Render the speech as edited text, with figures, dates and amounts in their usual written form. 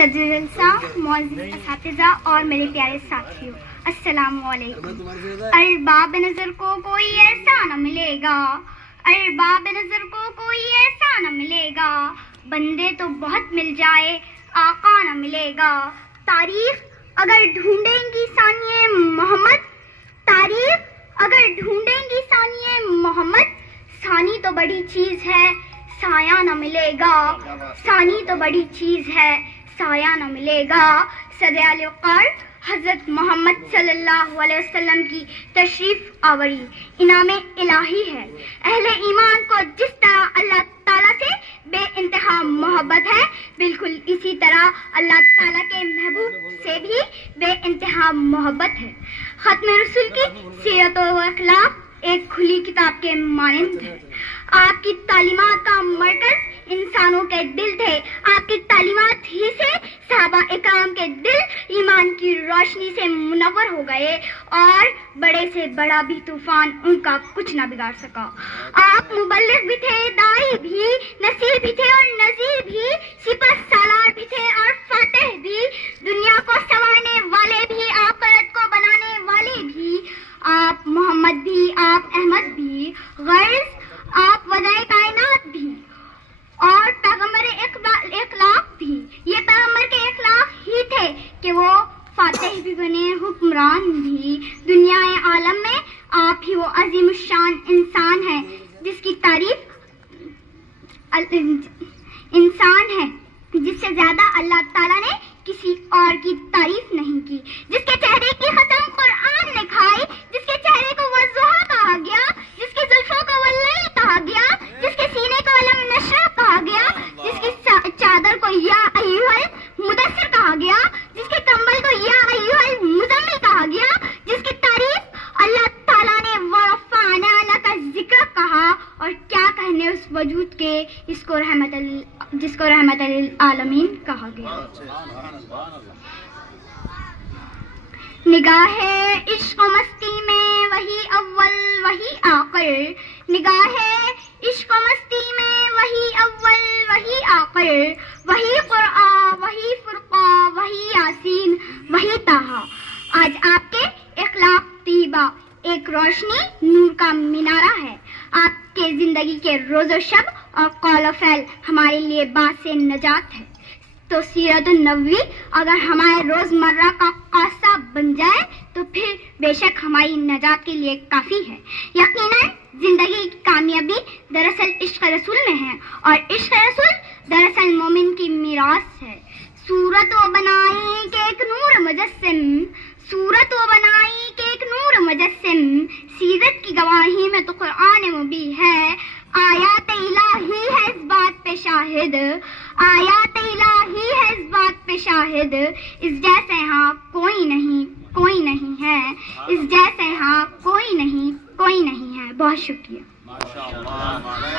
सदर जलसा, मुअज़्ज़िज़ असातिज़ा और मेरे प्यारे साथियों, अस्सलाम वालेकुम। अरबाब नज़र को कोई ऐसा न मिलेगा, अरबाब नज़र को कोई ऐसा न मिलेगा, बंदे तो बहुत मिल जाए आका न मिलेगा। तारीख अगर ढूंढेंगी सानिए मोहम्मद, तारीख अगर ढूंढेंगी सानिए मोहम्मद, सानी तो बड़ी चीज़ है साया न मिलेगा, सानी तो बड़ी चीज़ है साया न मिलेगा। सदर वक़ार हज़रत मोहम्मद सल्लल्लाहु अलैहि वसल्लम की तशरीफ़ आवरी इनाम इलाही है। अहले ईमान को जिस तरह अल्लाह ताला से बे इंतहा मोहब्बत है, बिल्कुल इसी तरह अल्लाह ताला के महबूब से भी बे इंतहा मोहब्बत है। खत्म रसूल की सीरत व अखलाक एक खुली किताब के मानंद है। आपकी तालीमात का मरकज इंसानों के दिल थे, आपकी तालीमात ही से सहाबा इकराम के दिल ईमान की रोशनी से मुनव्वर हो गए और बड़े से बड़ा भी तूफान उनका कुछ न बिगाड़ सका। आप मुबल्लिग भी थे, दाई भी, नसीर भी थे और नजीर भी, सिपह सालार भी थे और फातेह भी, दुनिया को संवारने वाले भी, आखिरत को बनाने वाले भी। आप मोहम्मद भी, आप अहमद भी, गर्ज आप वज़ाए कायनात भी और पैगंबर इखलाक भी। ये पैगंबर के इखलाक ही थे कि वो फातिह भी बने, हुक्मरान भी। दुनिया आलम में आप ही वो अजीम शान इंसान है जिसकी तारीफ इंसान है जिससे ज्यादा अल्लाह ताला ने किसी और की तारीफ नहीं की, जिसके चेहरे की कसम कुरान ने खाई, जिसके चेहरे को वज़ुहा कहा गया, जिसकी जुल्फों को वल्लैल कहा गया, जिसके सीने को अलम नशरा कहा गया, जिसकी चादर को या अय्युहल मुदस्सिर कहा गया, जिसके कंबल को या अय्युहल मुज़म्मिल कहा गया, जिसकी तारीफ अल्लाह ताला ने वरफ़अना लका ज़िक्र कहा। और क्या कहने उस वजूद के जिसको रहमतल आलमीन कहा गया। निगाहे इश्क मस्ती में वही अव्वल वही आखिर, निगाहे इश्क मस्ती में वही अव्वल वही आखिर, वही कुरआन वही फुरक़ान वही यासीन वही ताहा। आज आपके इखलाक तीबा एक रोशनी नूर का मीनारा है। आपके जिंदगी के रोज़ो शब और कौल फ़ैल हमारे लिए बासे नजात है। तो सीरत नबवी अगर हमारे रोज़मर्रा का कासा बन जाए तो फिर बेशक हमारी नजात के लिए काफ़ी है। यकीनन जिंदगी की कामयाबी दरअसल इश्क़ रसूल में है और इश्क़ रसूल दरअसल मोमिन की मीरास है। सूरत वो बनाई के एक नूर मुजस्सिम, सूरत वो बनाई के एक नूर मुजस्सिम, सीरत की गवाही में तो कुरान मुबी है। आयात इलाही है इस बात पे शाहिद, आयात इलाही है इस बात पे शाहिद, इस जैसे हाँ कोई नहीं है, इस जैसे हाँ कोई नहीं है। बहुत शुक्रिया।